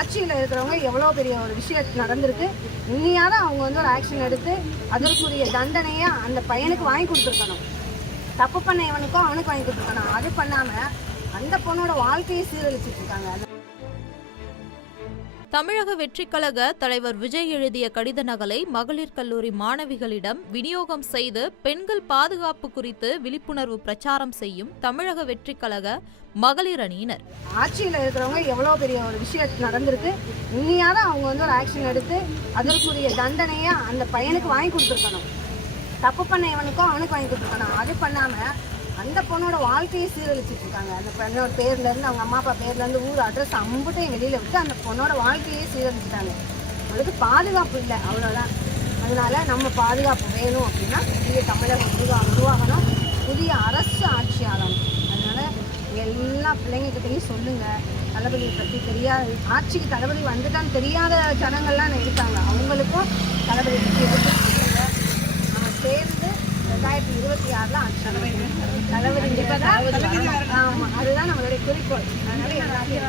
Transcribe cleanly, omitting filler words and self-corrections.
ஆட்சியில் இருக்கிறவங்க எவ்வளோ பெரிய ஒரு விஷயம் நடந்திருக்கு. இன்னியாவது அவங்க ஒரு ஆக்ஷன் எடுத்து அதற்குரிய தண்டனையை அந்த பையனுக்கு வாங்கி கொடுத்துருக்கணும். தப்பு பண்ண இவனுக்கும் அவனுக்கு வாங்கி கொடுத்துருக்கணும். அது பண்ணாமல் அந்த பொண்ணோட வாழ்க்கையை சீரழிச்சிட்டு இருக்காங்க. தமிழக வெற்றிக்கழக தலைவர் விஜய் எழுதிய கடித நகலை மகளிர் கல்லூரி மாணவிகளிடம் விநியோகம் செய்து பெண்கள் பாதுகாப்பு குறித்து விழிப்புணர்வு பிரச்சாரம் செய்யும் தமிழக வெற்றிக்கழக மகளிர் அணியினர். ஆட்சியில் இருக்கிறவங்க எவ்வளோ பெரிய ஒரு விஷயம் நடந்திருக்கு. இன்னியாவது அவங்க ஒரு ஆக்ஷன் எடுத்து அதற்குரிய தண்டனையை அந்த பையனுக்கு வாங்கி கொடுத்துருக்கணும். தப்பு பண்ண இவனுக்கும் அவனுக்கு வாங்கி கொடுத்துருக்கணும். அது பண்ணாமல் அந்த பொண்ணோட வாழ்க்கையை சீரழிச்சிட்டு இருக்காங்க. அந்த பொண்ணோட பேர்லேருந்து அவங்க அம்மா அப்பா பேர்லேருந்து ஊர் அட்ரஸ் அம்புட்டையும் வெளியில் விட்டு அந்த பொண்ணோட வாழ்க்கையே சீரழிச்சிட்டாங்க. அவளுக்கு பாதுகாப்பு இல்லை, அவ்வளோதான். அதனால நம்ம பாதுகாப்பு வேணும் அப்படின்னா புதிய தமிழகம் உருவாகணும், புதிய அரசு ஆட்சி ஆகணும். அதனால் எல்லா பிள்ளைங்கக்கிட்டையும் சொல்லுங்கள், தளபதியை பற்றி தெரியாத ஆட்சிக்கு தளபதி வந்துட்டான்னு தெரியாத ஜனங்கள்லாம் இருக்காங்க. அவங்களுக்கும் தளபதி பற்றி எடுத்து சொல்லுங்கள். நம்ம சேர்ந்து 2026 ஆட்சி தளபதி. ஆமாம், அதுதான் நம்மளுடைய குறிக்கோள். அதனால எல்லாத்தையும்